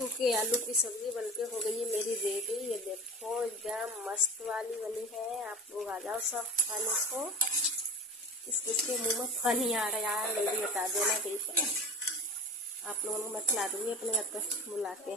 क्योंकि आलू की सब्जी बनके हो गई है मेरी रेडी। ये देखो एकदम मस्त वाली बनी है। आप लोग आ जाओ सब खाने को। किसके मुंह में पानी आ रहा है यार, जल्दी बता देना। आप लोगों को मैं खिला दूंगी अपने घर पे बुला के।